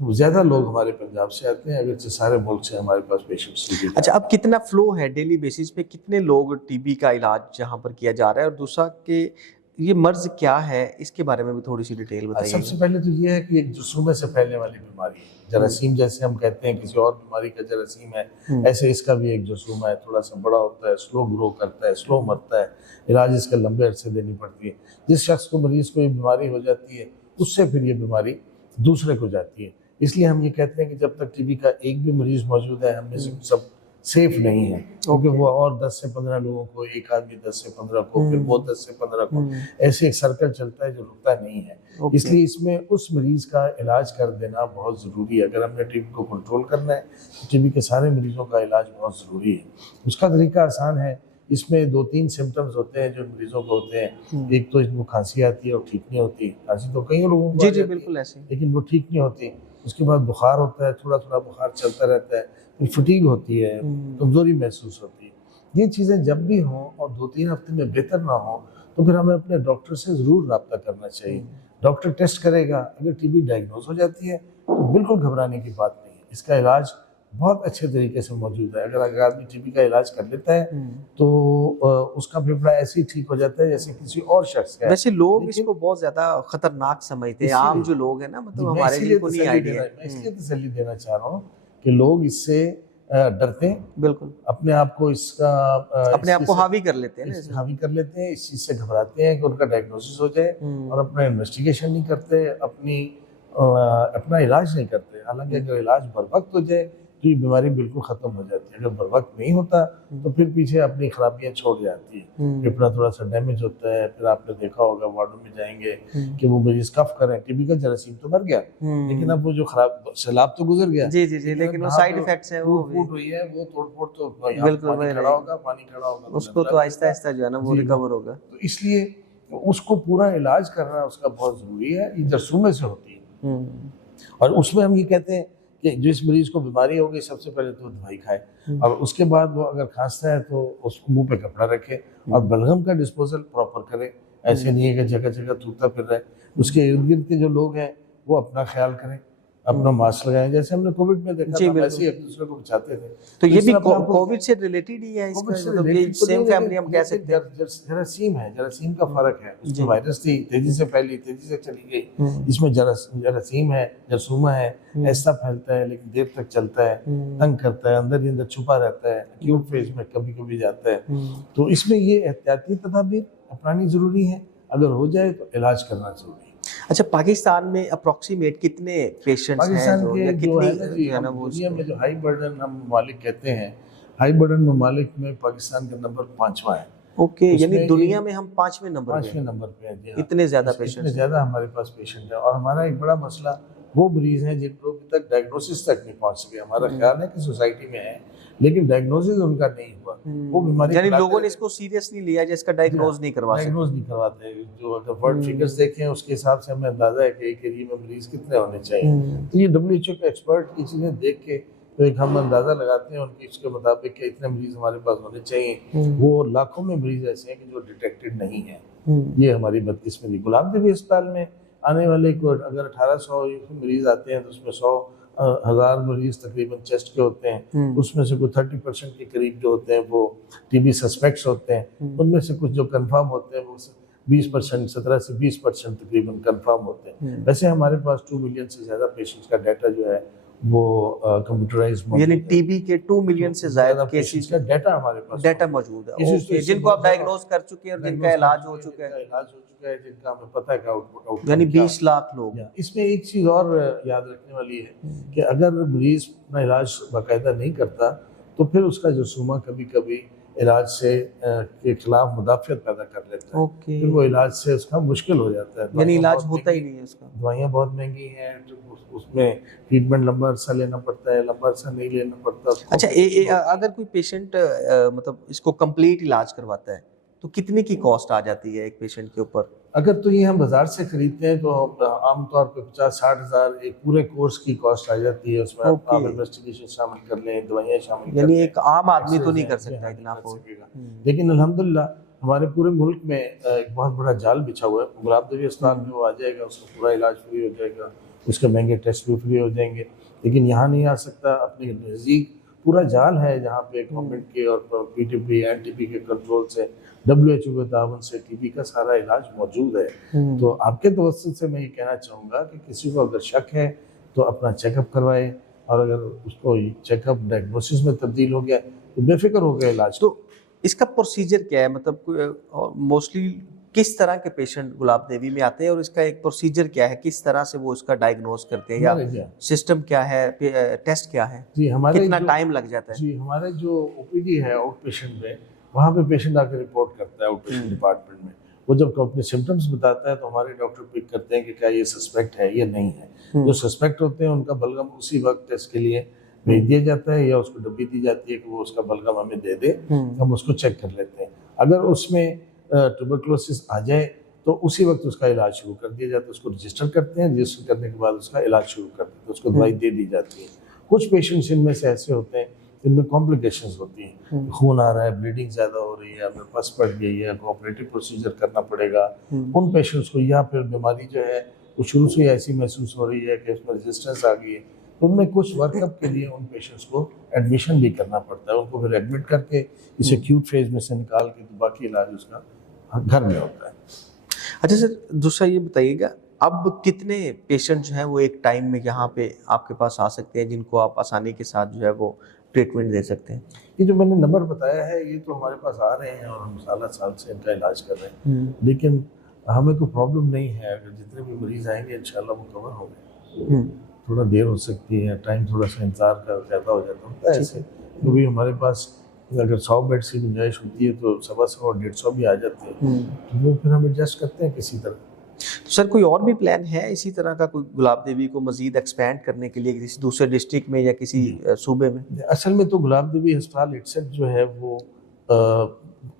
زیادہ لوگ ہمارے پنجاب سے آتے ہیں، اگرچہ سارے ملک سے ہمارے پاس پیشنٹس۔ اچھا، اب کتنا فلو ہے ڈیلی بیسس پہ، کتنے لوگ ٹی بی کا علاج جہاں پر کیا جا رہا ہے، اور دوسرا کہ یہ مرض کیا ہے، اس کے بارے میں بھی تھوڑی سی ڈیٹیل بتائیے۔ سب سے پہلے تو یہ ہے کہ ایک جرثومے سے پھیلنے والی بیماری ہے، جراثیم جیسے ہم کہتے ہیں کسی اور بیماری کا جراثیم ہے، ایسے اس کا بھی ایک جرثومہ ہے، تھوڑا سا بڑا ہوتا ہے، سلو گرو کرتا ہے، سلو مرتا ہے، علاج اس کا لمبے عرصے دینی پڑتی ہے۔ جس شخص کو مریض کو یہ بیماری ہو جاتی ہے اس سے پھر یہ بیماری دوسرے کو جاتی ہے، اس لیے ہم یہ کہتے ہیں کہ جب تک ٹی بی کا ایک بھی مریض موجود ہے ہم میں سے سب سیف نہیں ہے، کیونکہ وہ اور 10 سے 15 لوگوں کو، ایک آدمی 10 سے 15 کو، پھر وہ 10 سے 15 کو، ایسے ایک سرکل چلتا ہے جو رکتا نہیں ہے۔ اس لیے اس میں اس مریض کا علاج کر دینا بہت ضروری ہے۔ اگر ہم نے ٹی بی کو کنٹرول کرنا ہے تو ٹی بی کے سارے مریضوں کا علاج بہت ضروری ہے۔ اس کا طریقہ آسان ہے، اس میں 2-3 سمٹمز ہوتے ہیں جو مریضوں کو ہوتے ہیں۔ ایک تو ان کو کھانسی آتی ہے اور ٹھیک نہیں ہوتی، کھانسی تو کئی لوگوں کو جی بالکل ایسے، لیکن وہ ٹھیک نہیں ہوتی۔ اس کے بعد بخار ہوتا ہے، تھوڑا تھوڑا بخار چلتا رہتا ہے، پھر فٹیگ ہوتی ہے، کمزوری محسوس ہوتی ہے۔ یہ چیزیں جب بھی ہوں اور 2-3 ہفتے میں بہتر نہ ہوں تو پھر ہمیں اپنے ڈاکٹر سے ضرور رابطہ کرنا چاہیے۔ ڈاکٹر ٹیسٹ کرے گا، اگر ٹی بی ڈائگنوز ہو جاتی ہے تو بالکل گھبرانے کی بات نہیں ہے، اس کا علاج بہت اچھے طریقے سے موجود ہے۔ اگر آدمی ٹی بی کا علاج کر لیتا ہے تو اس کا پھیپھڑا ایسے ہی ٹھیک ہو جاتا ہے جیسے کسی اور شخص کا ہے۔ ویسے لوگ اس کو بہت زیادہ خطرناک سمجھتے ہیں، عام جو لوگ ہیں نا، مطلب ہمارے لیے کو نہیں آئیڈیا۔ میں اس لیے تسلی دینا چاہ رہا ہوں کہ لوگ اس سے ڈرتے ہیں، بالکل اپنے آپ کو اس کا اپنے آپ کو حاوی کر لیتے ہیں، حاوی کر لیتے ہیں، اس چیز سے گھبراتے ہیں کہ ان کا ڈائگنوسس ہو جائے، اور اپنا انویسٹیگیشن نہیں کرتے، اپنا علاج نہیں کرتے۔ حالانکہ اگر علاج بر وقت ہو جائے تو یہ بیماری بالکل ختم ہو جاتی ہے، اگر بر وقت نہیں ہوتا تو پھر پیچھے اپنی خرابیاں چھوڑ جاتی ہیں، پھیپھڑا تھوڑا سا ڈیمیج ہوتا ہے، پھر آپ نے دیکھا ہوگا وارڈوں میں جائیں گے کہ وہ مریض کف کریں، ٹی بی کا جراثیم تو مر گیا لیکن اب وہ جو خراب سیلاب تو گزر گیا، جی لیکن وہ سائیڈ ایفیکٹس ہیں، وہ پھوٹ ہوئی ہے، وہ توڑ پھوڑ تو بالکل پانی کھڑا ہوگا اس کو تو آہستہ آہستہ جو ہے نا وہ ریکور ہوگا۔ تو اس لیے اس کو پورا علاج کرنا اس کا بہت ضروری ہے۔ یہ جرثومے سے ہوتی ہے، اور اس میں ہم یہ کہتے ہیں کہ جس مریض کو بیماری ہوگی سب سے پہلے تو دوائی کھائے، اور اس کے بعد وہ اگر کھانستا ہے تو اس کو منہ پہ کپڑا رکھے اور بلغم کا ڈسپوزل پراپر کرے۔ ایسے نہیں ہے کہ جگہ جگہ تھوکتا پھر رہے۔ اس کے ارد گرد کے جو لوگ ہیں وہ اپنا خیال کریں، اپنا ماسک لگائیں، جیسے ہم نے کووڈ میں دیکھا تھا ایسے ہی ایک دوسرے کو بچاتے تھے۔ تو یہ بھی کووڈ سے ریلیٹڈ ہی ہے، اس کا مطلب یہ سیم فیملی ہم کہہ سکتے ہیں۔ جراثیم ہے، جراثیم کا فرق ہے، اس میں وائرس تھی، تیزی سے پھیلی، تیزی سے چلی گئی۔ اس میں جراثیم ہے، جرثومہ ہے، ایسا پھیلتا ہے لیکن دیر تک چلتا ہے، تنگ کرتا ہے، اندر ہی اندر چھپا رہتا ہے، ایکیوٹ فیز میں کبھی کبھی جاتا ہے۔ تو اس میں یہ احتیاطی تدابیر اپنانی ضروری ہے، اگر ہو جائے تو علاج کرنا ضروری ہے۔ اچھا، پاکستان میں اپروکسیمیٹ کتنے پیشنٹس ہیں پاکستان جو کے یا جو ہے کتنی جو ہے نا وہ دنیا میں جو ہائی برڈن ہم ممالک کہتے ہیں، ہائی برڈن ممالک میں پاکستان کا نمبر 5واں ہے۔ اوکے، یعنی دنیا میں ہم 5ویں نمبر پہ ہیں، اتنے زیادہ پیشنٹ، اتنے زیادہ ہمارے پاس پیشنٹ ہیں۔ اور ہمارا ایک بڑا مسئلہ وہ مریض ہیں جن کو ابھی تک ڈائگنوسس تک نہیں پہنچ سکے۔ ہمارا خیال ہے کہ سوسائٹی میں ہے لیکن ڈائگنوسس ان کا نہیں ہوا، وہ بیماری یعنی لوگوں نے اس کو سیریسلی لیا جس کا ڈائگنوز نہیں کرواتے۔ جو اگر ورلڈ فگرز دیکھیں اس کے حساب سے ہمیں اندازہ ہے کہ ایک ایریا میں مریض کتنے ہونے چاہیے۔ تو یہ WHO کے ایکسپرٹ کی چیزیں دیکھ کے تو ایک ہم اندازہ لگاتے ہیں ان کی، اس کے مطابق کہ اتنے مریض ہمارے پاس ہونے چاہیے۔ وہ لاکھوں میں مریض ایسے ہیں کہ جو ڈیٹیکٹڈ نہیں ہیں۔ یہ ہماری بدقسمتی۔ غلام نبی اسپتال میں آنے والے کو اگر 1800 مریض آتے ہیں تو اس میں 100,000 مریض تقریباً چیسٹ کے ہوتے ہیں، اس میں سے کوئی 30% کے قریب جو ہوتے ہیں وہ ٹی بی سسپیکٹس ہوتے ہیں، ان میں سے کچھ جو کنفرم ہوتے ہیں وہ 20%، 17 سے 20% تقریباً کنفرم ہوتے ہیں۔ ویسے ہمارے پاس 2 ملین سے زیادہ پیشنٹس کا ڈیٹا جو ہے وہ کمپیوٹرائز، یعنی ٹی بی کے 2 ملین سے زیادہ کیسز کا ڈیٹا ہمارے پاس ڈیٹا موجود ہے، جن کو آپ ڈائگنوز کر چکے ہیں اور جن کا علاج ہو چکا ہے، جن کا ہمیں پتہ ہے کہ آؤٹ یعنی 20 لاکھ لوگ۔ اس میں ایک چیز اور یاد رکھنے والی ہے کہ اگر مریض اپنا علاج باقاعدہ نہیں کرتا تو پھر اس کا جرثومہ کبھی کبھی علاج سے کے خلاف مدافعت پیدا کر لیتا ہے، پھر وہ علاج سے اس کا مشکل ہو جاتا ہے، یعنی علاج ہوتا ہی نہیں ہے اس کا۔ دوائیاں بہت مہنگی ہیں، اس میں ٹریٹمنٹ لمبا عرصہ لینا پڑتا ہے، لمبا عرصہ نہیں لینا پڑتا۔ اچھا، اگر کوئی پیشنٹ مطلب اس کو کمپلیٹ علاج کرواتا ہے تو کتنے کی کاسٹ آ جاتی ہے ایک پیشنٹ کے اوپر؟ اگر تو یہ ہم بازار سے خریدتے ہیں تو عام طور پہ 50-60 ہزار ایک پورے کورس کی کاسٹ آ جاتی ہے۔ اس میں آپ انویسٹیگیشن شامل کر لیں، دوائیاں شامل کر لیں، یعنی ایک عام آدمی تو نہیں کر سکتا اتنا لیکن الحمدللہ ہمارے پورے ملک میں ایک بہت بڑا جال بچھا ہوا ہے۔ غلام نبی اسپتال میں وہ آ جائے گا، اس کا پورا علاج فری ہو جائے گا، اس کے مہنگے ٹیسٹ بھی فری ہو جائیں گے. لیکن یہاں نہیں آ سکتا. اپنے نزدیک پورا جال ہے جہاں پہ گورنمنٹ کے اور P T P N T P کے کنٹرول سے WHO کے تعاون سے ٹی بی کا سارا علاج موجود ہے. تو آپ کے توسط سے میں یہ کہنا چاہوں گا کہ کسی کو اگر شک ہے تو اپنا چیک اپ کروائے, اور اگر اس کو چیک اپ ڈائگنوسس میں تبدیل ہو گیا تو بے فکر ہو گیا علاج. تو اس کا پروسیجر کیا ہے, مطلب موسٹلی کس طرح کے پیشنٹ گلاب دیوی میں آتے ہیں اور اس کا ایک پروسیجر کیا ہے, کس طرح سے وہ اس کا ڈائگنوز کرتے ہیں, یا سسٹم کیا ہے, ٹیسٹ کیا ہے, جی ہمارے کتنا ٹائم لگ جاتا ہے؟ جی ہمارے جو او پی ڈی ہے آؤٹ پیشنٹ میں, وہاں پہ پیشنٹ آ کے رپورٹ کرتا ہے آؤٹ پیشنٹ ڈپارٹمنٹ میں. وہ جب اپنے سمٹمس بتاتا ہے تو ہمارے ڈاکٹر پک کرتے ہیں کہ کیا یہ سسپیکٹ ہے یا نہیں ہے. جو سسپیکٹ ہوتے ہیں ان کا بلغم اسی وقت ٹیسٹ کے لیے بھیج دیا جاتا ہے, یا اس کو ڈبی دی جاتی ہے کہ وہ اس کا بلغم ہمیں دے دے, ہم اس کو چیک کر لیتے ہیں. اگر اس میں ٹیوبرکلوسس آ جائے تو اسی وقت اس کا علاج شروع کر دیا جاتا ہے. اس کو رجسٹر کرتے ہیں, رجسٹر کرنے کے بعد اس کا علاج شروع کر دیتے ہیں, اس کو دوائی دے دی جاتی ہے. کچھ پیشنٹس ان میں سے ایسے ہوتے ہیں جن میں کمپلیکیشنز ہوتی ہیں, خون آ رہا ہے, بلیڈنگ زیادہ ہو رہی ہے, ہمیں پس پڑ گئی ہے, کوآپریٹو پروسیجر کرنا پڑے گا ان پیشنٹس کو, یا پھر بیماری جو ہے وہ شروع سے ایسی محسوس ہو رہی ہے کہ اس میں ریزسٹنس آ گئی ہے, ان میں کچھ ورک اپ کے لیے ان پیشنٹس کو ایڈمیشن بھی کرنا پڑتا ہے. ان کو پھر ایڈمٹ کر کے اسے ایکیوٹ فیز میں سے نکال کے تو باقی علاج اس کا گھر میں ہوتا ہے. اچھا سر, دوسرا یہ بتائیے گا, اب کتنے پیشنٹ جو ہیں وہ ایک ٹائم میں یہاں پہ آپ کے پاس آ سکتے ہیں جن کو آپ آسانی کے ساتھ جو ہے وہ ٹریٹمنٹ دے سکتے ہیں؟ یہ جو میں نے نمبر بتایا ہے یہ تو ہمارے پاس آ رہے ہیں اور ہم سال سے ان کا علاج کر رہے ہیں, لیکن ہمیں کوئی پرابلم نہیں ہے. اگر جتنے بھی مریض آئیں گے انشاءاللہ وہ کور ہوں گے. تھوڑا دیر ہو سکتی ہے, ٹائم تھوڑا سا انتظار کا زیادہ ہو جاتا ہے ایسے, کیونکہ ہمارے پاس اگر 100 بیڈ کی گنجائش ہوتی ہے تو 125 اور 150 بھی آ جاتے ہیں, تو وہ پھر ہم ایڈجسٹ کرتے ہیں کسی طرح. تو سر کوئی اور بھی پلان ہے اسی طرح کا, کوئی گلاب دیوی کو مزید ایکسپینڈ کرنے کے لیے کسی دوسرے ڈسٹرکٹ میں یا کسی صوبے میں؟ اصل میں تو گلاب دیوی ہسپتال اٹسیلف جو ہے وہ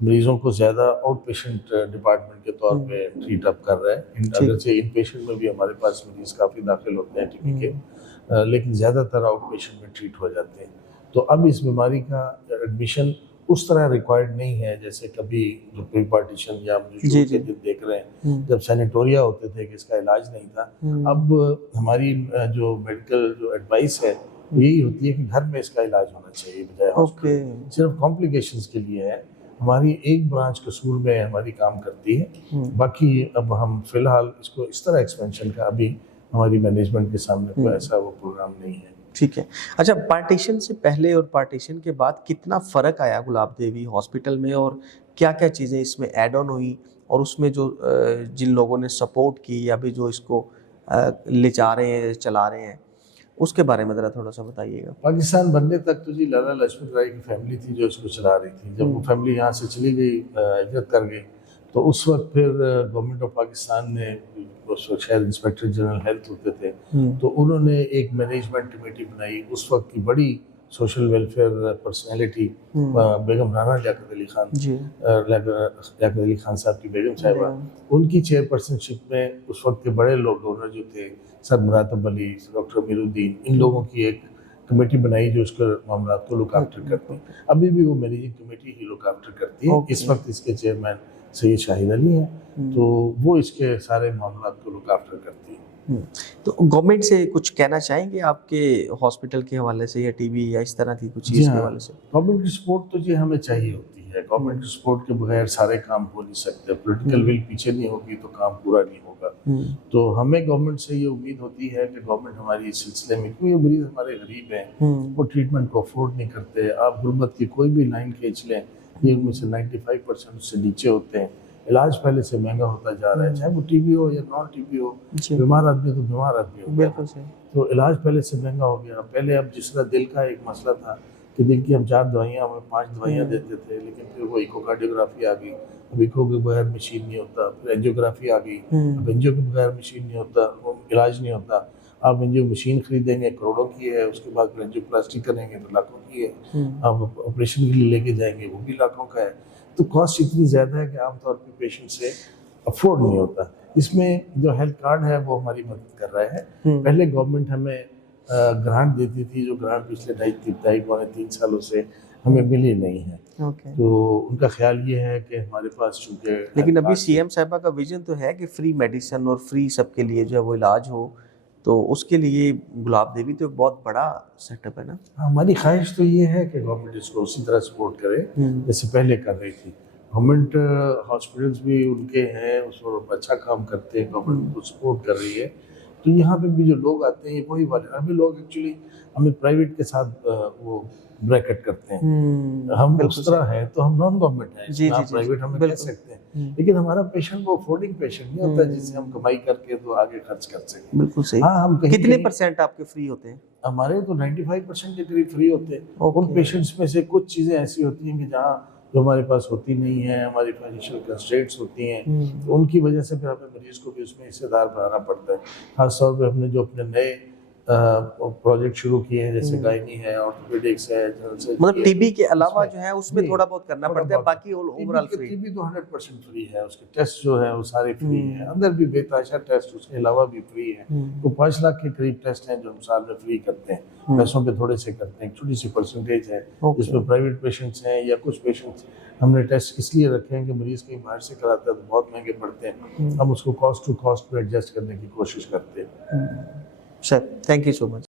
مریضوں کو زیادہ آؤٹ پیشنٹ ڈپارٹمنٹ کے طور پہ ٹریٹ اپ کر رہا ہے. اگرچہ ان پیشنٹ میں بھی ہمارے پاس مریض کافی داخل ہوتے ہیں ٹی بی کے, لیکن زیادہ تر آؤٹ پیشنٹ میں ٹریٹ ہو جاتے ہیں. تو اب اس بیماری کا ایڈمیشن اس طرح ریکوائرڈ نہیں ہے جیسے کبھی جو پری پارٹیشن یا جو دیکھ رہے ہیں جب سینیٹوریا ہوتے تھے کہ اس کا علاج نہیں تھا. اب ہماری جو میڈیکل جو ایڈوائس ہے یہی ہوتی ہے کہ گھر میں اس کا علاج ہونا چاہیے بجائے ہاسپٹل. صرف کمپلیکیشنز کے لیے ہے. ہماری ایک برانچ قصور میں ہماری کام کرتی ہے, باقی اب ہم فی الحال اس کو اس طرح ایکسپینشن کا ابھی ہماری مینجمنٹ کے سامنے کوئی ایسا وہ پروگرام نہیں ہے. ٹھیک ہے. اچھا, پارٹیشن سے پہلے اور پارٹیشن کے بعد کتنا فرق آیا گلاب دیوی ہاسپٹل میں, اور کیا کیا چیزیں اس میں ایڈ آن ہوئی, اور اس میں جو جن لوگوں نے سپورٹ کی یا بھی جو اس کو لے جا رہے ہیں چلا رہے ہیں اس کے بارے میں ذرا تھوڑا سا بتائیے گا. پاکستان بننے تک تو جی لالا لاجپت رائے کی فیملی تھی جو اس کو چلا رہی تھی. جب وہ فیملی یہاں سے چلی گئی, ہجرت کر گئی, تو اس وقت پھر گورنمنٹ آف پاکستان نے, اس وقت شاید انسپیکٹر جنرل ہیلتھ ہوتے تھے, تو انہوں نے ایک مینجمنٹ کمیٹی بنائی. اس وقت کی بڑی سوشل ویلفیئر پرسنالٹی بیگم رانا لیاقت علی خان, لیاقت علی خان صاحب کی بیگم صاحبہ, ان کی چیئرپرسن شپ میں اس وقت کے بڑے لوگ ڈونر جو تھے, سر مراتب علی, ڈاکٹر امیر الدین, ان لوگوں کی ایک کمیٹی بنائی جو اس کے معاملات کو لک آفٹر کرتی ہے. ابھی بھی وہ مینیجنگ کمیٹی ہی لک آفٹر کرتی ہے. اس وقت اس کے چیئرمین سید شاہد علی ہیں, تو وہ اس کے سارے معاملات کو لک آفٹر کرتی ہے. تو گورنمنٹ سے کچھ کہنا چاہیں گے آپ کے ہاسپٹل کے حوالے سے, یا ٹی بی یا اس طرح کی کچھ چیز کے حوالے سے؟ گورنمنٹ کی سپورٹ تو جی ہمیں چاہیے ہوتی ہے. گورنمنٹ کی سپورٹ کے بغیر سارے کام ہو نہیں سکتے. پولیٹیکل ول پیچھے نہیں ہوگی تو کام پورا نہیں ہوگا. تو ہمیں گورنمنٹ سے یہ امید ہوتی ہے کہ گورنمنٹ ہماری اس سلسلے میں, کیونکہ یہ مریض ہمارے غریب ہیں, وہ ٹریٹمنٹ کو افورڈ نہیں کرتے. آپ غربت کی کوئی بھی لائن کھینچ لیں, یہ ان میں سے 95% سے نیچے ہوتے ہیں. علاج پہلے سے مہنگا ہوتا جا رہا ہے, چاہے وہ ٹی بی ہو یا نان ٹی بی ہو. بیمار آدمی تو بیمار آدمی ہو گیا, تو علاج پہلے سے مہنگا ہو گیا. پہلے اب جس طرح دل کا ایک مسئلہ تھا کہ دل کی ہم 4 دوائیاں, ہمیں 5 دوائیاں دیتے تھے, لیکن پھر وہ ایکوکارڈیوگرافی آ گئی. اب ایکو کے بغیر مشین نہیں ہوتا. پھر اینجیوگرافی آ گئی, اب اینجیو کے بغیر مشین نہیں ہوتا, علاج نہیں ہوتا. آپ اینجیو مشین خریدیں گے کروڑوں کی ہے, اس کے بعد پھر اینجیو پلاسٹی کریں گے تو لاکھوں کی ہے. آپ آپریشن کے لیے لے کے جائیں گے وہ بھی لاکھوں کا ہے. تو کاسٹ اتنی زیادہ ہے کہ عام طور پہ پیشنٹ سے افورڈ نہیں ہوتا. اس میں جو ہیلتھ کارڈ ہے وہ ہماری مدد کر رہا ہے. پہلے گورنمنٹ ہمیں گرانٹ دیتی تھی, جو گرانٹ پچھلے 2.5-3 سالوں سے ہمیں ملی نہیں ہے. تو ان کا خیال یہ ہے کہ ہمارے پاس چونکہ, لیکن ابھی سی ایم صاحبہ کا ویژن تو ہے کہ فری میڈیسن اور فری سب کے لیے جو ہے وہ علاج ہو, تو اس کے لیے گلاب دیوی تو ایک بہت بڑا سیٹ اپ ہے نا. ہماری خواہش تو یہ ہے کہ گورنمنٹ اس کو اسی طرح سپورٹ کرے جیسے پہلے کر رہی تھی. گورنمنٹ ہاسپٹلس بھی ان کے ہیں, اس پر اچھا کام کرتے ہیں, گورنمنٹ کو سپورٹ کر رہی ہے. تو یہاں پہ بھی جو لوگ آتے ہیں وہی والے, ہمیں لوگ ایکچولی ہمیں پرائیویٹ کے ساتھ وہ بریکٹ کرتے ہیں. ہم اس طرح ہیں تو ہم نان گورنمنٹ ہیں, پرائیویٹ ہمیں کہہ سکتے ہیں, لیکن ہمارا پیشنٹ وہ افورڈنگ پیشنٹ نہیں ہوتا جس سے ہم کمائی کر کے تو آگے خرچ کر سکیں. بالکل صحیح. ہاں, ہم کتنے پرسینٹ آپ کے فری ہوتے ہیں؟ ہمارے تو 95% کے قریب فری ہوتے ہیں. ان پیشنٹس میں سے کچھ چیزیں ایسی ہوتی ہیں کہ جہاں جو ہمارے پاس ہوتی نہیں ہیں, ہماری فائنینشیل کنسٹرینٹس ہوتی ہیں, تو ان کی وجہ سے پھر ہمیں مریض کو بھی اس میں حصے دار بنانا پڑتا ہے. خاص طور پہ ہم نے جو اپنے نئے پروجیکٹ شروع کیے ہیں جیسے گائنی ہے, آرتھوپیڈکس ہے, مطلب ٹی بی کے علاوہ جو ہے اس میں تھوڑا بہت کرنا پڑتا ہے, باقی over all free. T B تو 100% فری ہے, اس کے ٹیسٹ جو ہے وہ سارے فری ہیں, اندر بھی بے تحاشا ٹیسٹ اس کے علاوہ بھی فری ہیں. تو 5 لاکھ کے قریب ٹیسٹ ہیں جو ہم سال میں فری کرتے ہیں, پیسوں پہ تھوڑے سے کرتے ہیں. ایک چھوٹی سی پرسنٹیج ہے جس میں پرائیویٹ پیشنٹس ہیں یا کچھ پیشنٹس ہم نے ٹیسٹ اس لیے رکھے ہیں کہ مریض کہیں باہر سے کراتا ہے تو بہت مہنگے پڑتے ہیں, ہم اس کو کاسٹ ٹو کاسٹ پہ ایڈجسٹ کرنے کی کوشش کرتے ہیں. Sir thank you so much.